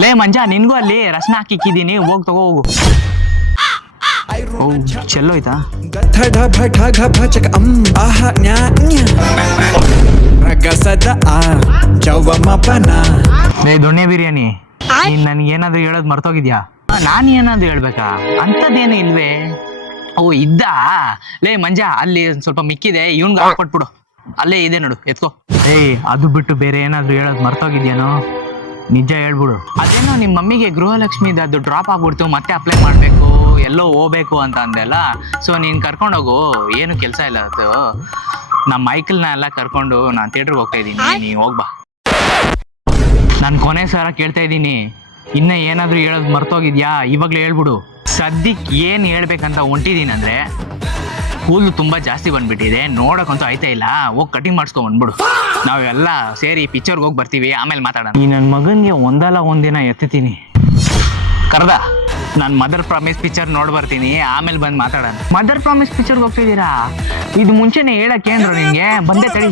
ಲೇ ಮಂಜ, ನಿನ್ಗೂ ಅಲ್ಲಿ ರಸ್ನ ಹಾಕಿಕ್ಕಿದ್ದೀನಿ, ಹೋಗ್ ತಗೋ ಹೋಗು. ಚೆಲ್ಲೋಯ್ತಾ? ಲೇ ದೊಣ್ಣೆ ಬಿರಿಯಾನಿ, ನೀನ್ ನನ್ಗೇನಾದ್ರು ಹೇಳೋದ್ ಮರ್ತೋಗಿದ್ಯಾ? ನಾನು ಏನಾದ್ರು ಹೇಳ್ಬೇಕಾ? ಅಂಥದ್ದೇನು ಇಲ್ವೇ. ಓ ಇದ್ದ. ಲೇ ಮಂಜ, ಅಲ್ಲಿ ಸ್ವಲ್ಪ ಮಿಕ್ಕಿದೆ, ಇವ್ನ್ಗೆ ಹಾಕೊಟ್ಬಿಡು. ಅಲ್ಲೇ ಇದೆ ನೋಡು, ಎತ್ಕೋ. ಏಯ್, ಅದು ಬಿಟ್ಟು ಬೇರೆ ಏನಾದ್ರು ಹೇಳೋದ್ ಮರ್ತೋಗಿದ್ಯಾನೋ? ನಿಜ ಹೇಳ್ಬಿಡು. ಅದೇನೋ ನಿಮ್ಮ ಮಮ್ಮಿಗೆ ಗೃಹಲಕ್ಷ್ಮಿದು ಅದು ಡ್ರಾಪ್ ಆಗ್ಬಿಡ್ತು, ಮತ್ತೆ ಅಪ್ಲೈ ಮಾಡಬೇಕು, ಎಲ್ಲೋ ಹೋಗ್ಬೇಕು ಅಂತ ಅಂದೆಲ್ಲ. ಸೊ ನೀನು ಕರ್ಕೊಂಡೋಗು, ಏನು ಕೆಲಸ ಇಲ್ಲ. ಅದು ನಮ್ಮ ಮೈಕಲ್ನ ಎಲ್ಲ ಕರ್ಕೊಂಡು ನಾನು ಥಿಯೇಟ್ರಿಗೆ ಹೋಗ್ತಾ ಇದ್ದೀನಿ, ನೀನು ಹೋಗ್ಬಾ. ನಾನು ಕೊನೆ ಸಲ ಕೇಳ್ತಾ ಇದ್ದೀನಿ, ಇನ್ನೂ ಏನಾದರೂ ಹೇಳೋದು ಮರ್ತೋಗಿದ್ಯಾ? ಇವಾಗಲೇ ಹೇಳ್ಬಿಡು. ಸದ್ಯಕ್ಕೆ ಏನು ಹೇಳ್ಬೇಕಂತ ಹೊಂಟಿದ್ದೀನಿ ಅಂದರೆ, ಕೂದಲು ತುಂಬ ಜಾಸ್ತಿ ಬಂದ್ಬಿಟ್ಟಿದೆ, ನೋಡೋಕ್ಕಂತೂ ಆಯ್ತಾ ಇಲ್ಲ. ಹೋಗಿ ಕಟಿಂಗ್ ಮಾಡಿಸ್ಕೊಂಡು ಬಂದ್ಬಿಡು. ನಾವೆಲ್ಲ ಸೇರಿ ಪಿಕ್ಚರ್ಗೆ ಹೋಗಿ ಬರ್ತೀವಿ, ಆಮೇಲೆ ಮಾತಾಡೋಣ. ಈ ನನ್ನ ಮಗನಿಗೆ ಒಂದಲ್ಲ ಒಂದಿನ ಎತ್ತೀನಿ. ಕರ್ದ, ನಾನು ಮದರ್ ಪ್ರಾಮಿಸ್ ಪಿಕ್ಚರ್ ನೋಡಿ ಬರ್ತೀನಿ, ಆಮೇಲೆ ಬಂದು ಮಾತಾಡೋಣ. ಮದರ್ ಪ್ರಾಮಿಸ್ ಪಿಕ್ಚರ್ಗೆ ಹೋಗ್ತಿದ್ದೀರಾ? ಇದು ಮುಂಚೆನೇ ಹೇಳಕ್ಕೆ ಅಂದ್ರು ನಿಮಗೆ, ಬಂದೆ ತಡಿ.